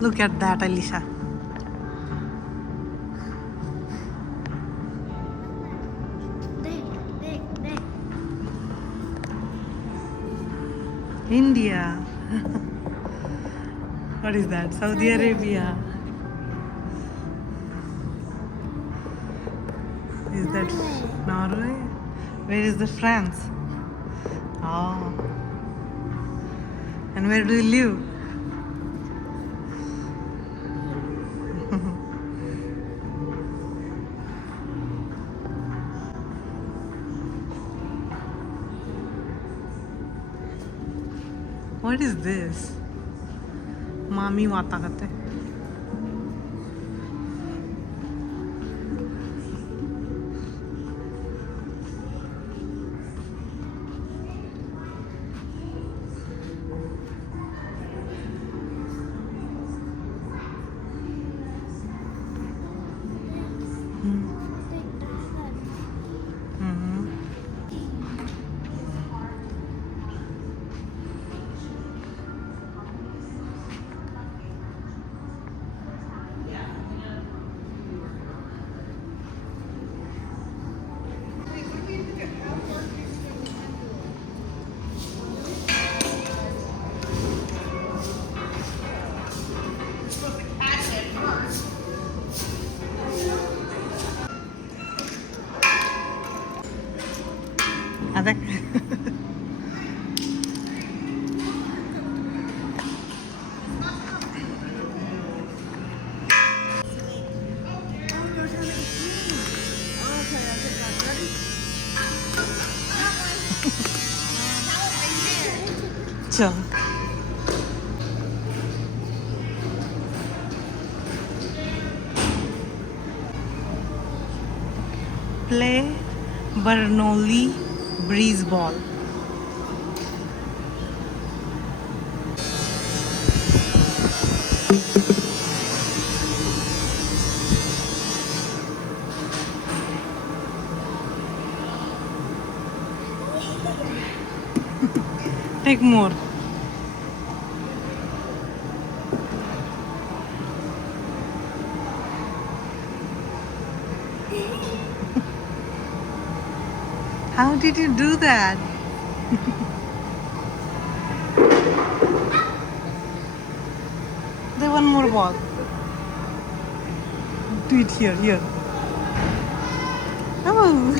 Look at that, Alisha. India. What is that? Saudi Arabia. Is that Norway? Where is the France? Oh. And where do you live? What is this? Mami wata karte. Adak. Chal. Play Bernoulli breeze ball. Take more. How did you do that? There one more ball. Do it here, here. Oh.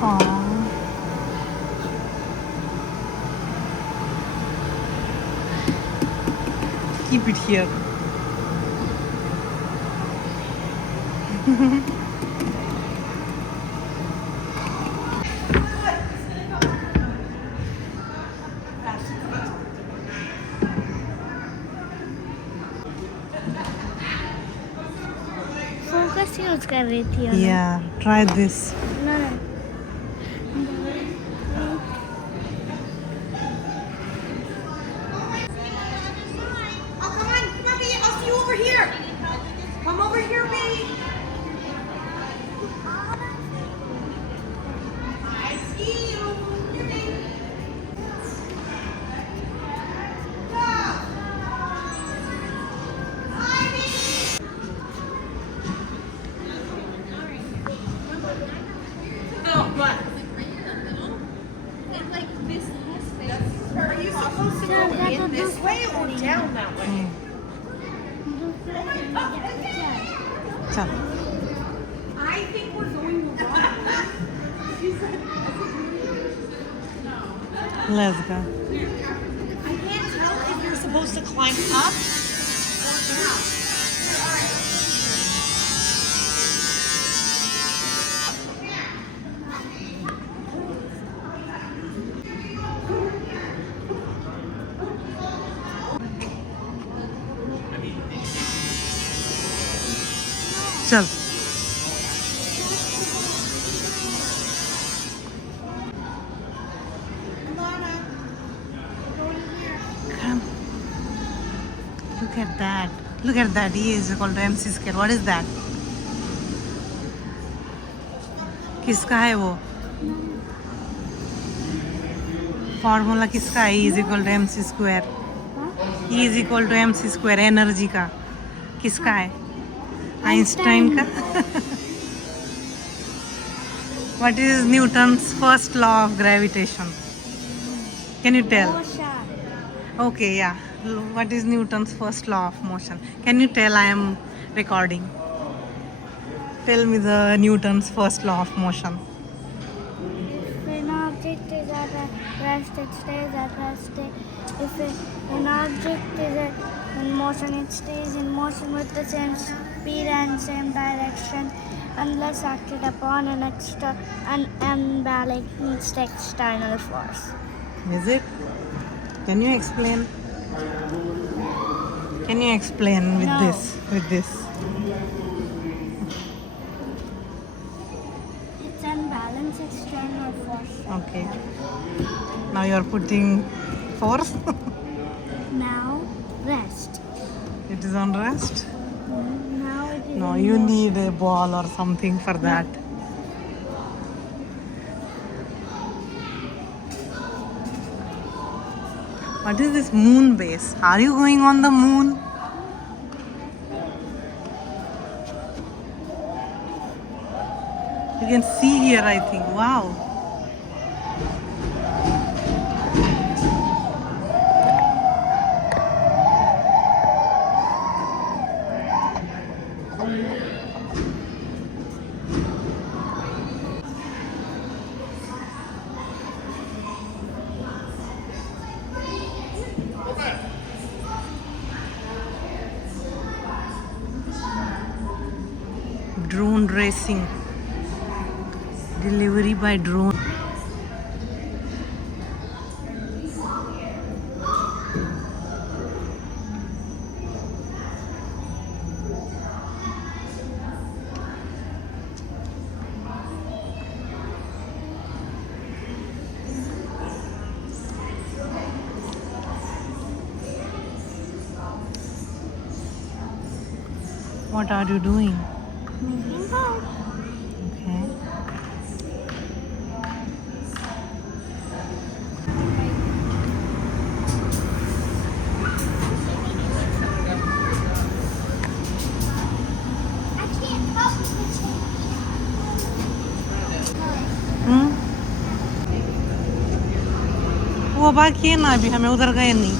Aww. Keep it here. Focus use कर रही थी Yeah, try this. ना Come over here, baby. I see you. Here, baby. Are you supposed to go in this way or down that way? Chal. I think we're going the wrong way. Let's go. I can't tell if you're supposed to climb up or down. Chal. Come. Look at that. Look at that. He is called MC Scale. What is that? किसका है वो? Formula किसका है? E is equal to MC square. E is equal to MC square energy का किसका है? Einstein का. What is Newton's first law of gravitation? Can you tell? Motion. Okay, yeah. What is Newton's first law of motion? Can you tell? I am recording. Tell me the Newton's first law of motion. If an object is at rest, it stays at rest. If an object is in motion, it stays in motion with the same speed and same direction, unless acted upon an unbalanced external force. Is it? Can you explain? Can you explain with No. this? With this? It's unbalanced external force. Okay. Now you are putting force. Now rest. It is on rest. Now it is. No, in you motion. need a ball or something for that. What is this moon base? Are you going on the moon? You can see here, I think. Wow. Drone racing. Delivery by drone. What are you doing? Moving home. Okay. वो बाकी है ना, अभी हमें उधर गए नहीं.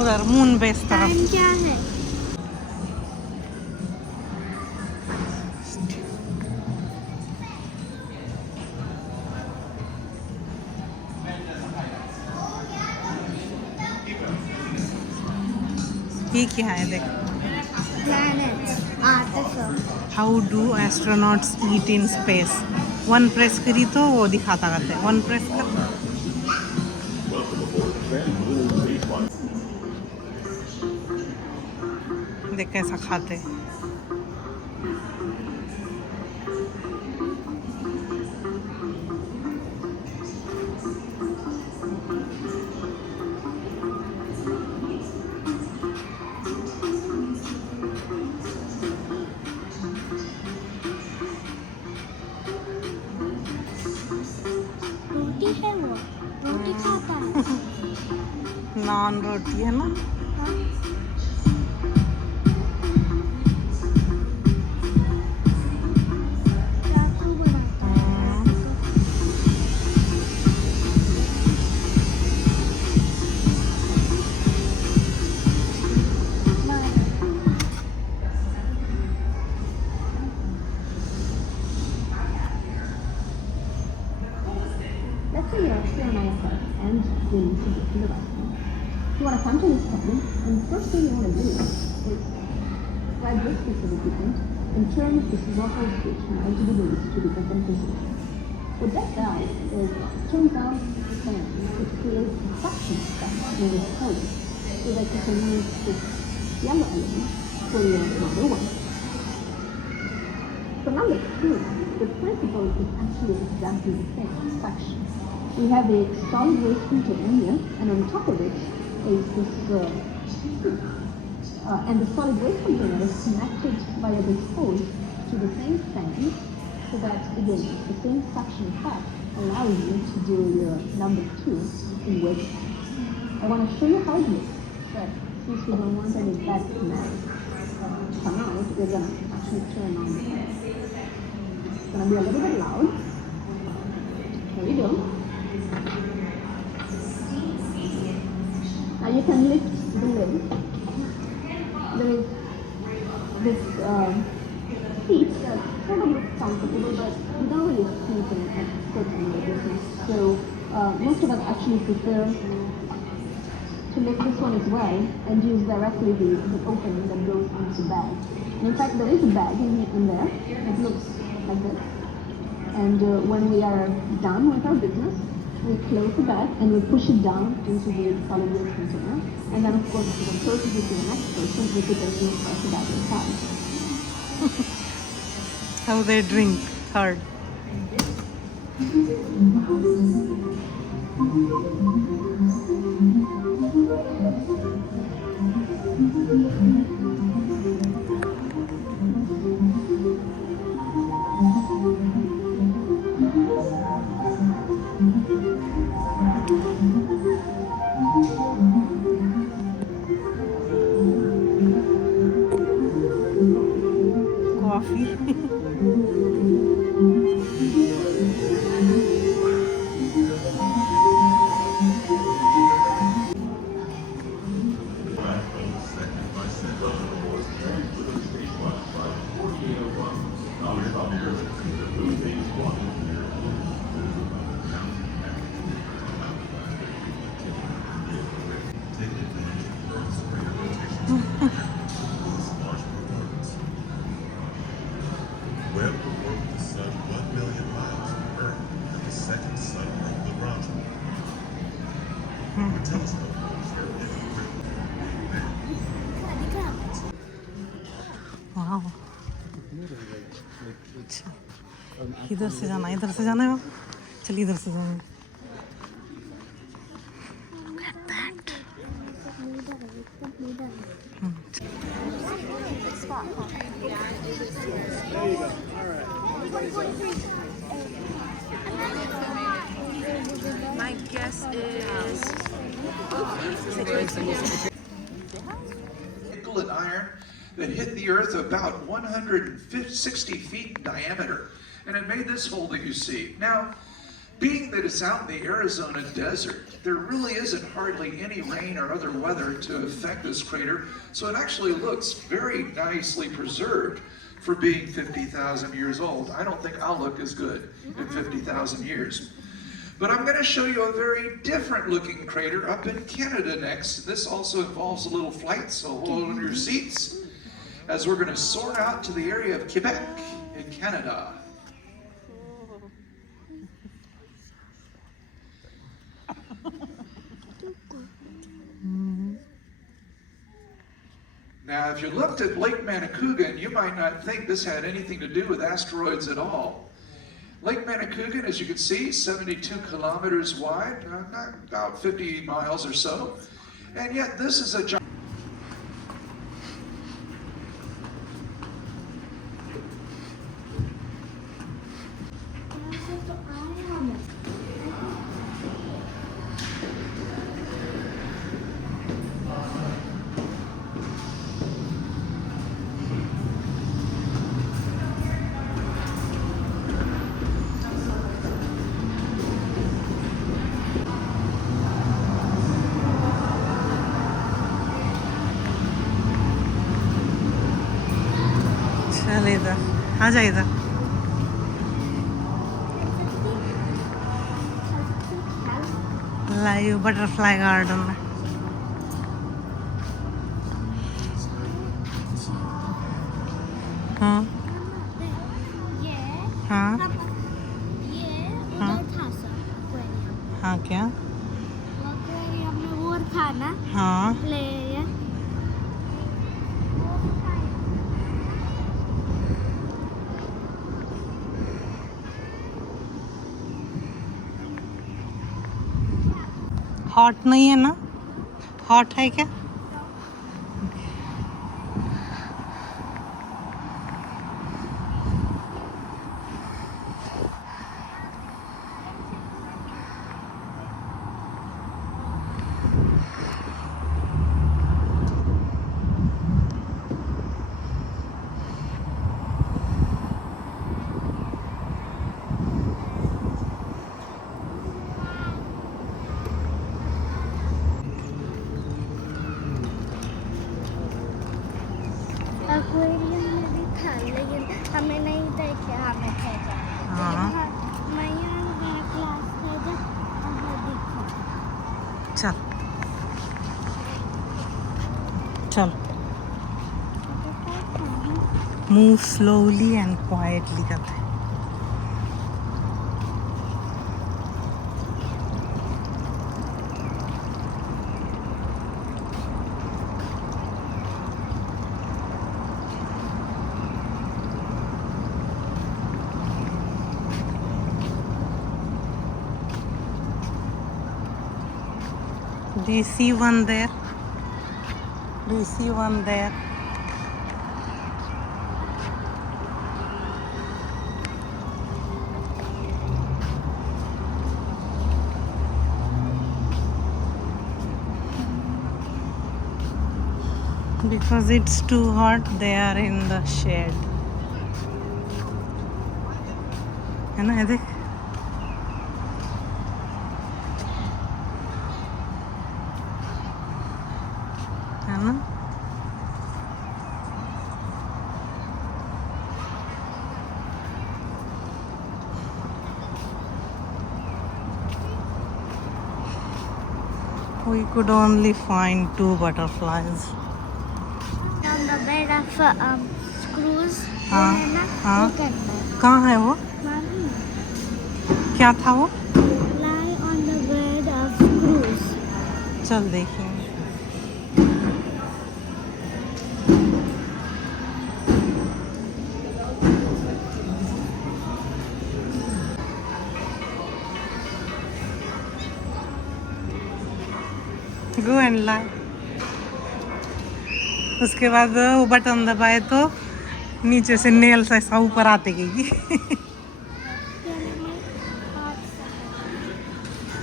उधर मून बेस तरफ. टाइम क्या है? ये क्या है देख. Planets. How do astronauts eat in space. One press करी तो वो दिखाता रहता है. वन प्रेस कर. देख कैसा खाते हैं. रोटी है वो. रोटी खाता है. नान रोटी है ना. चाकू बनाता है. Let's say you're still on ISS and willing to get to the rescue. You want to come to this point, and the first thing you want to do is slide this piece of equipment and turn this local switch now to the release to the open position. What that does is turns on the fan, which creates a suction effect in this hose, so that you can use this yellow element for your number one. For number two, the principle is actually exactly the same, suction. We have a solid waste container here, and on top of it is this and the solid waste container is connected via this hose to the same fan so that again the same suction effect allows you to do your number 2 in weight. I want to show you how it looks, but since we don't want any bad smell come out, we're going to actually turn on the fan. It's going to be a little bit loud. Here we go. Now you can lift the lid. There is this seat that sort of looks comfortable, but you don't really sleep in it at certain business. So most of us actually prefer to lift this one as well and use directly the opening that goes into the bag. And in fact, there is a bag in there. It looks like this. And when we are done with our business, we close the bag and we push it down into the solid waste container. And then, of course, we can process it to the next person. We put a new fresh bag inside. How they drink hard. Coffee. Webb will orbit the sun 1 million miles from Earth at the second sun of Lagrange. The telescope moves their वाह, अच्छा इधर से जाना है चलिए इधर से जाएंगे. Look at that. My guess is Nickel and iron that hit the Earth about 160 feet in diameter, and it made this hole that you see. Now, being that it's out in the Arizona desert, there really isn't hardly any rain or other weather to affect this crater, so it actually looks very nicely preserved for being 50,000 years old. I don't think I'll look as good in 50,000 years. But I'm going to show you a very different looking crater up in Canada next. This also involves a little flight, so hold on your seats as we're going to soar out to the area of Quebec in Canada. Now, if you looked at Lake Manicouagan, you might not think this had anything to do with asteroids at all. Lake Manicouagan, as you can see, 72 kilometers wide, about 50 miles or so. And yet this is a giant. चल इधर आ जा इधर. Live butterfly garden में. हाँ ये हाँ ये हाँ. उधर था सब aquarium. हाँ क्या वो aquarium में वो था ना हाँ play ये. हॉट नहीं है ना. हॉट है क्या. एक्वेरियम में भी था लेकिन हमें नहीं देखे हमें थे हाँ मैं यहाँ क्लास थे जब हमें दिखा चल चल मूव स्लोली एंड क्वाइटली करते हैं Do you see one there? Do you see one there? Because it's too hot, they are in the shade. है ना ये देख है ना we could only find 2 butterflies. on the bed of screws हाँ, है ना हाँ। look at that कहाँ है वो Mommy, क्या था वो lie on the bed of screws चल देखेंगे गो एंड लाई उसके बाद वो बटन दबाए तो नीचे से नेल्स ऐसा ऊपर आते गई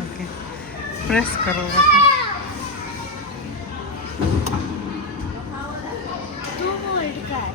ओके प्रेस करो बटन तू होल्ड कर